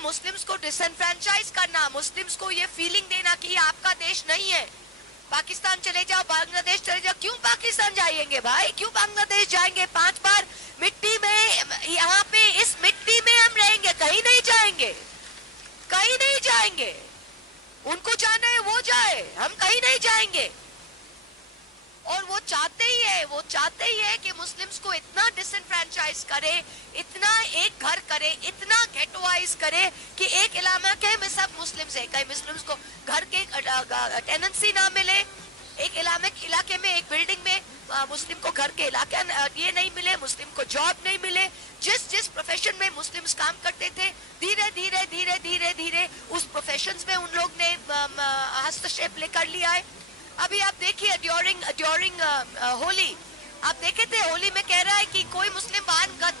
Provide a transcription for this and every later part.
Muslims को डिसएनफ्रेंचाइज करना, Muslims को ये फीलिंग देना कि ये आपका देश नहीं है, पाकिस्तान चले जाओ, बांग्लादेश चले जाओ। क्यों पाकिस्तान जाएंगे भाई, क्यों बांग्लादेश जाएंगे? 5 बार मिट्टी में, यहाँ पे इस मिट्टी में हम रहेंगे, कहीं नहीं जाएंगे, कहीं नहीं जाएंगे। उनको जाना है वो जाए, हम कहीं नहीं जाएंगे। और वो चाहते ही है कि मुस्लिम्स को इतना डिसएनफ्रेंचाइज करे, इतना एक घर करे, इतना गेटोवाइज करे कि एक इलाके में सब मुस्लिम्स है, कहीं मुस्लिम्स को घर के टेनेंसी ना मिले, एक इलाके में एक बिल्डिंग में मुस्लिम को घर के इलाके ये नहीं मिले, मुस्लिम को जॉब नहीं मिले। जिस प्रोफेशन में मुस्लिम्स काम करते थे, धीरे धीरे उस प्रोफेशंस में उन लोग ने हस्तक्षेप लेकर लिया है। अभी आप देखिए ड्यूरिंग होली, आप देखे थे, होली में कह रहा है कि कोई मुस्लिम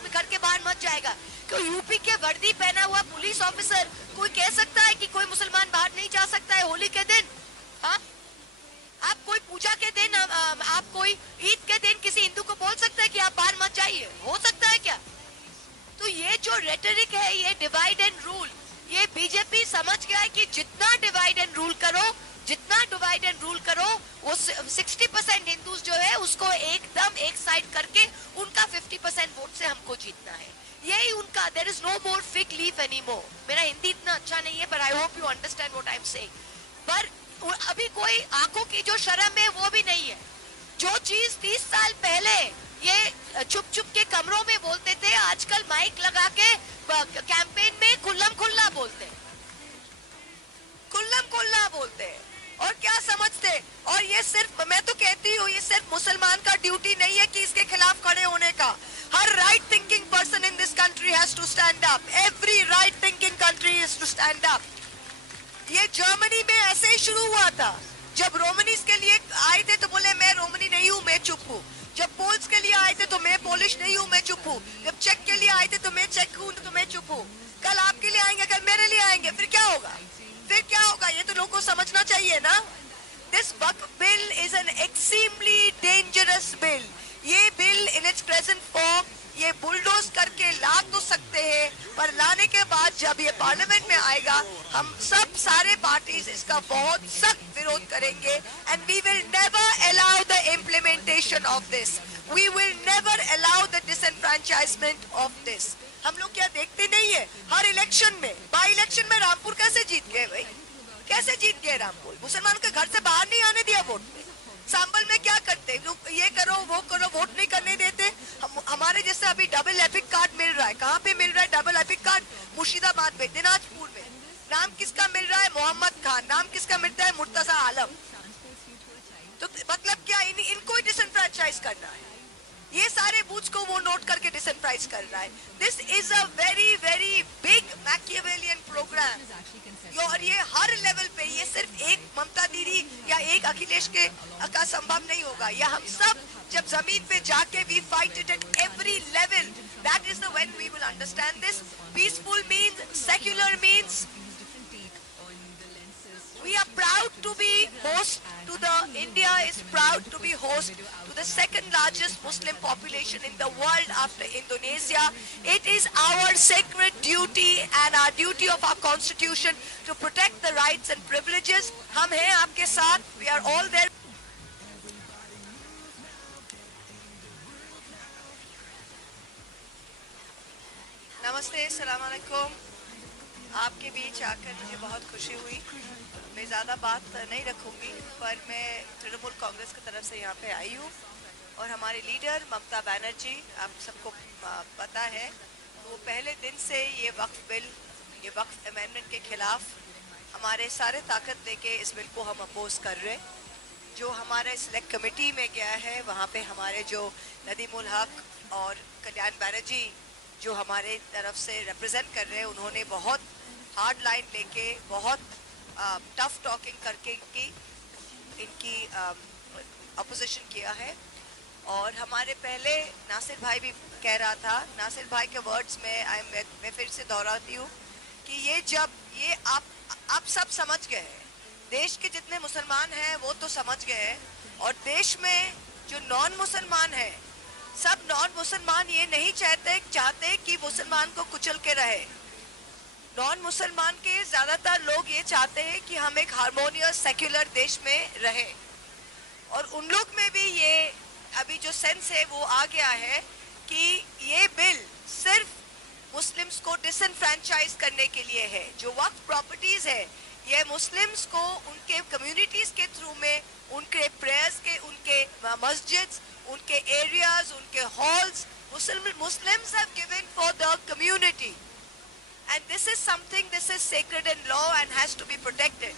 घर के बाहर मत जाएगा। क्यों यूपी के वर्दी पहना हुआ पुलिस ऑफिसर कोई कह सकता है कि कोई मुसलमान बाहर नहीं जा सकता है होली के दिन? हाँ, आप कोई पूजा के दिन, आप कोई ईद के दिन किसी हिंदू को बोल सकते हैं कि आप बाहर मत जाइए? हो सकता है क्या? तो ये जो रेटरिक है, ये डिवाइड एंड रूल, ये बीजेपी समझ गया है कि जितना डिवाइड एंड रूल करो वो 60% हिंदूज जो है उसको एकदम एक साइड करके उनका 50% वोट से हमको जीतना है। यही उनका, there is no more fig leaf anymore. मेरा हिंदी इतना अच्छा नहीं है, but I hope you understand what I'm saying। पर अभी कोई आंखों की जो शर्म है वो भी नहीं है। जो चीज 30 साल पहले ये छुप के कमरों में बोलते थे, आजकल माइक लगा के कैंपेन में खुल्लम खुल्ला बोलते हैं, और क्या समझते? और ये सिर्फ, मैं तो कहती हूँ, ये सिर्फ मुसलमान का ड्यूटी नहीं है कि इसके खिलाफ खड़े होने का। हर right thinking person in this country has to stand up. Every right thinking country is to stand up. ये जर्मनी में ऐसे ही शुरू हुआ था। जब रोमनीज के लिए आए थे तो बोले मैं रोमनी नहीं हूँ, मैं चुप हूँ। जब पोल्स के लिए आए थे तो मैं पोलिश नहीं हूँ, मैं चुप हूँ। जब चेक के लिए आए थे तो मैं चेक हूँ, तो मैं चुप हूँ। कल आपके लिए आएंगे, कल मेरे लिए आएंगे, फिर क्या होगा? ये तो लोगों को समझना चाहिए ना। This Waqf bill is an extremely dangerous bill। ये bill in its present form ये बुलडोज करके ला तो सकते हैं, पर लाने के बाद जब ये पार्लियामेंट में आएगा, हम सब सारे पार्टीज इसका बहुत सख्त विरोध करेंगे। And we will never allow the implementation of this. We will never allow the disenfranchisement of this. हम लोग क्या देखते नहीं है, हर इलेक्शन में, बाई इलेक्शन में रामपुर कैसे जीत गए भाई? कैसे जीत गए रामपुर? मुसलमानों के घर से बाहर नहीं आने दिया वोट में। सांबल में क्या करते, ये करो वो करो, वोट नहीं करने देते। हमारे जैसे अभी डबल एपिक कार्ड मिल रहा है, कहाँ पे मिल रहा है डबल एपिक कार्ड? मुर्शिदाबाद में, दिनाजपुर में। नाम किसका मिल रहा है? मोहम्मद खान। नाम किसका मिलता है? मुर्तजा आलम। तो मतलब क्या, इनको ही डिसएनफ्रेंचाइज करना है? ये सारे बूथ्स को वो नोट करके डिसएनफ्रेंचाइज कर रहा है। This is a very very big Machiavellian program. और ये हर लेवल पे, ये सिर्फ एक ममता दीदी या एक अखिलेश के का संभव नहीं होगा। या हम सब जब जमीन पे जाके we fight it at every level, that is the when we will understand this. Peaceful means, secular means, we are proud to be host to the, India is proud to be host to the second largest Muslim population in the world after Indonesia. It is our sacred duty and our duty of our constitution to protect the rights and privileges. हम हैं आपके साथ, we are all there. नमस्ते, अस्सलाम वालेकुम। आपके बीच आकर मुझे बहुत खुशी हुई। मैं ज़्यादा बात नहीं रखूंगी, पर मैं तृणमूल कांग्रेस की तरफ से यहाँ पे आई हूँ और हमारे लीडर ममता बनर्जी, आप सबको पता है, वो पहले दिन से ये वक्फ बिल, ये वक्फ अमेंडमेंट के खिलाफ हमारे सारे ताकत लेके इस बिल को हम अपोज कर रहे हैं। जो हमारे सिलेक्ट कमेटी में गया है, वहाँ पे हमारे जो नदीमुल हक और कल्याण बनर्जी जो हमारे तरफ से रिप्रेजेंट कर रहे हैं, उन्होंने बहुत हार्ड लाइन लेके, बहुत टफ टॉकिंग करके इनकी अपोजिशन किया है। और हमारे पहले नासिर भाई भी कह रहा था, नासिर भाई के वर्ड्स में मैं फिर से दोहराती हूँ कि ये आप सब समझ गए हैं, देश के जितने मुसलमान हैं वो तो समझ गए हैं, और देश में जो नॉन मुसलमान हैं, सब नॉन मुसलमान ये नहीं चाहते कि मुसलमान को कुचल के रहे। नॉन मुसलमान के ज्यादातर लोग ये चाहते हैं कि हम एक हार्मोनियस सेक्युलर देश में रहें, और उन लोग में भी ये अभी जो सेंस है वो आ गया है कि ये बिल सिर्फ मुस्लिम्स को डिसएनफ्रेंचाइज करने के लिए है। जो वक्फ प्रॉपर्टीज है ये मुस्लिम्स को उनके कम्युनिटीज के थ्रू में, उनके प्रेयर्स के, उनके मस्जिद्स, उनके एरियाज, उनके halls Muslims have given for the community, and this is something, this is sacred in law and has to be protected.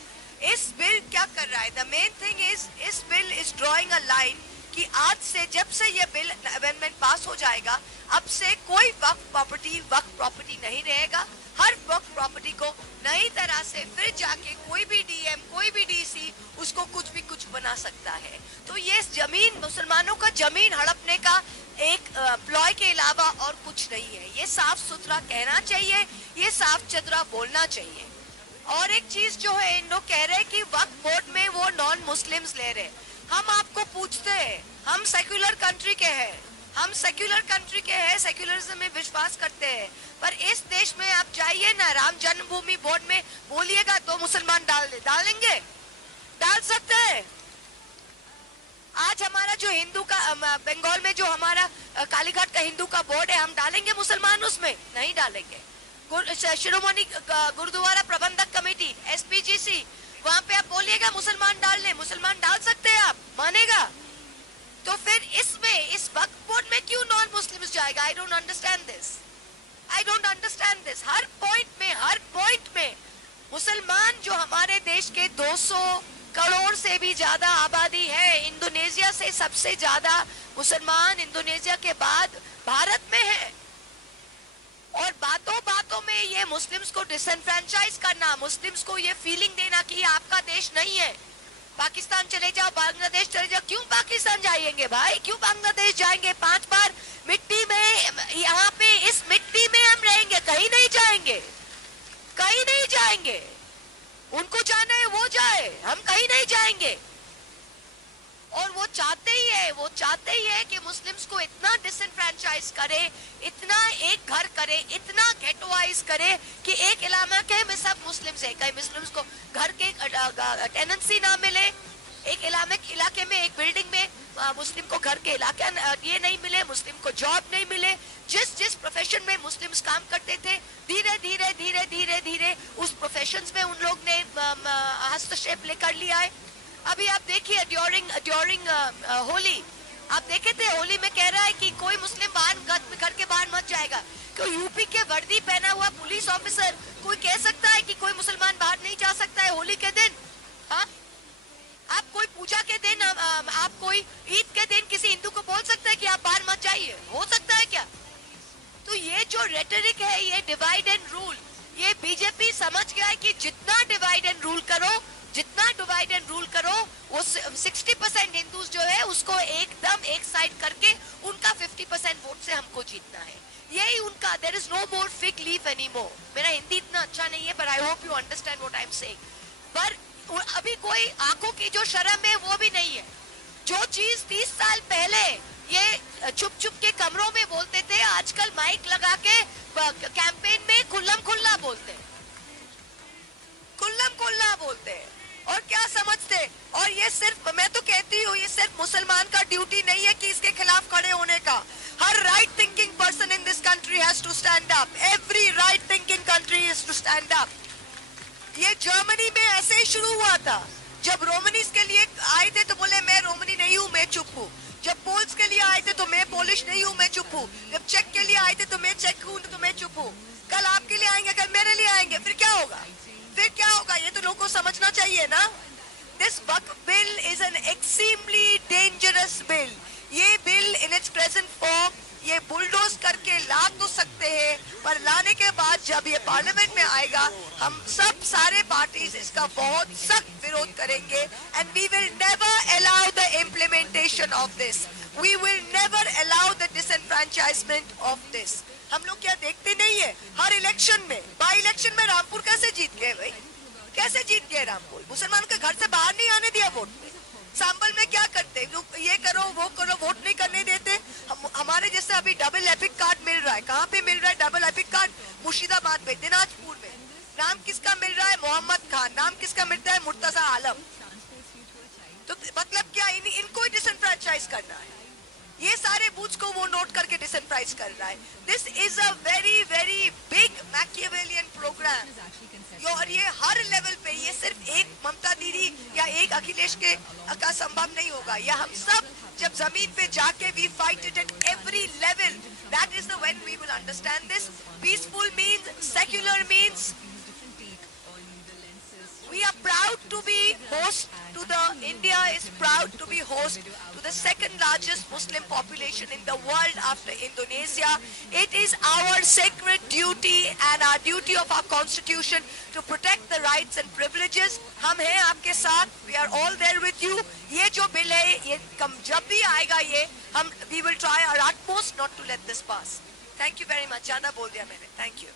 इस बिल क्या कर रहा है? The main thing is, इस bill is drawing a line कि आज से, जब से ये बिल अमेंडमेंट पास हो जाएगा, अब से कोई वक्फ प्रॉपर्टी नहीं रहेगा। हर वक्फ प्रॉपर्टी को नई तरह से फिर जाके कोई भी डीएम, कोई भी डीसी उसको कुछ बना सकता है। तो ये जमीन, मुसलमानों का जमीन हड़पने का एक प्लॉय के अलावा और कुछ नहीं है। ये साफ सुथरा कहना चाहिए, ये साफ सुथरा बोलना चाहिए। और एक चीज जो है, इन लोग कह रहे हैं कि वक्फ बोर्ड में वो नॉन मुस्लिम्स ले रहे। हम आपको पूछते हैं, हम सेक्युलर कंट्री के हैं, हम सेक्युलर कंट्री के हैं, सेक्युलरिज्म में विश्वास करते हैं, पर इस देश में आप जाइए ना, राम जन्मभूमि बोर्ड में बोलिएगा तो मुसलमान डालेंगे, डाल सकते हैं। आज हमारा जो हिंदू का, बंगाल में जो हमारा कालीघाट का हिंदू का बोर्ड है, हम डालेंगे मुसलमान उसमें? नहीं डालेंगे। शिरोमणि गुरुद्वारा प्रबंधक कमेटी, एसपीजीसी, वहां पे आप बोलिएगा मुसलमान डाल लें, मुसलमान डाल सकते हैं, आप मानेगा? तो फिर इसमें, इस वक्फ बोर्ड में क्यों नॉन मुस्लिम्स जाएगा? I don't understand this, I don't understand this. Her point में मुसलमान, जो हमारे देश के 200 करोड़ से भी ज्यादा आबादी है, इंडोनेशिया से सबसे ज्यादा मुसलमान इंडोनेशिया के बाद भारत में है, और बातों में ये मुस्लिम्स को डिसएनफ्रेंचाइज करना, मुस्लिम्स को ये फीलिंग देना कि ये आपका देश नहीं है, पाकिस्तान चले जाओ, बांग्लादेश चले जाओ। क्यों पाकिस्तान जाएंगे भाई? क्यों बांग्लादेश जाएंगे? 5 बार मिट्टी में, यहाँ पे इस मिट्टी में हम रहेंगे, कहीं नहीं जाएंगे, कहीं नहीं जाएंगे। उनको जाना है वो जाए, हम कहीं नहीं जाएंगे। और वो चाहते ही है कि मुस्लिम्स को इतना डिसएनफ्रेंचाइज करे, इतना एक घर करे, इतना गेटोवाइज करे कि एक इलाके में सब मुस्लिम्स है, कहीं मुस्लिम्स को घर के टेनेंसी ना मिले, एक इलाके में, एक बिल्डिंग में मुस्लिम को घर के इलाका ये नहीं मिले, मुस्लिम को जॉब नहीं मिले। जिस प्रोफेशन में मुस्लिम्स काम करते थे, धीरे धीरे उस प्रोफेशंस में उन लोग ने हस्तक्षेप लेकर लिया है। अभी आप देखिए, ड्यूरिंग होली, आप देखे थे, होली में कह रहा है कि कोई मुस्लिम घर के बाहर मत जाएगा। कोई यूपी के वर्दी पहना हुआ पुलिस ऑफिसर कोई कह सकता है कि कोई मुसलमान बाहर नहीं जा सकता है होली के दिन? हाँ, आप कोई पूजा के दिन, आप कोई ईद के दिन किसी हिंदू को बोल सकते हैं कि आप बाहर मत जाइए? हो सकता है क्या? तो ये जो रेटरिक है, ये डिवाइड एंड रूल, ये बीजेपी समझ गया है कि जितना डिवाइड एंड रूल करो, वो 60% हिंदूज जो है उसको एकदम एक साइड करके उनका 50% वोट से हमको जीतना है। यही उनका, there is no more fig leaf anymore. मेरा हिंदी इतना अच्छा नहीं है, पर I hope you understand what I am saying. पर अभी कोई आंखों की जो शर्म है वो भी नहीं है। जो चीज 30 साल पहले ये चुप के कमरों में बोलते थे, आजकल माइक लगा के कैंपेन में खुल्लम खुल्ला बोलते हैं। और क्या समझते? और ये सिर्फ, मैं तो कहती हूँ, ये सिर्फ मुसलमान का ड्यूटी नहीं है कि इसके खिलाफ खड़े होने का। हर right thinking person in this country has to stand up. Every right thinking country has to stand up. ये जर्मनी में ऐसे ही शुरू हुआ था। जब रोमनीज के लिए आए थे तो बोले मैं रोमनी नहीं हूँ, मैं चुप हूँ। जब पोल्स के लिए आए थे तो मैं पोलिश नहीं हूँ, मैं चुप हूँ। जब चेक के लिए आए थे तो मैं चेक हूँ, तो मैं चुप हूँ। कल आपके लिए आएंगे, कल मेरे लिए आएंगे, फिर क्या होगा? ये तो लोगों को समझना चाहिए ना। This Waqf bill is an extremely dangerous bill. ये bill in its present form, ये बुलडोज करके ला तो सकते हैं, पर लाने के बाद जब ये पार्लियामेंट में आएगा, हम सब सारे पार्टीज इसका बहुत सख्त विरोध करेंगे। And we will never allow the implementation of this. We will never allow the disenfranchisement of this. हम लोग क्या देखते नहीं है? हर इलेक्शन में, बाई इलेक्शन में रामपुर कैसे जीत गए भाई? कैसे जीत गए रामपुर? मुसलमान के घर से बाहर नहीं आने दिया वोट में। एग्जाम्पल में क्या करते लोग, ये करो वो करो, वोट नहीं करने देते। हमारे जैसे अभी डबल एपिक कार्ड मिल रहा है, कहाँ पे मिल रहा है डबल एपिक कार्ड? मुर्शिदाबाद में, दिनाजपुर में। नाम किसका मिल रहा है? मोहम्मद खान। नाम किसका मिलता है? मुर्तजा आलम। तो मतलब क्या इनको ही डिसएनफ्रेंचाइज करना है? ये सारे बूथ्स को वो नोट करके डिसएनफ्रेंचाइज कर रहा है। This is a very very big Machiavellian program. और ये हर लेवल पे, ये सिर्फ एक ममता दीदी या एक अखिलेश के का संभव नहीं होगा। या हम सब जब जमीन पे जाके we fight it at every level, that is the when we will understand this. Peaceful means, secular means, we are proud to be host to the, India is proud to be host to the second largest Muslim population in the world after Indonesia. It is our sacred duty and our duty of our constitution to protect the rights and privileges. हम हैं आपके साथ, we are all there with you. ये जो bill है, ये जब भी आएगा ये हम we will try our utmost not to let this pass. Thank you very much. ज़्यादा बोल दिया मैंने. Thank you.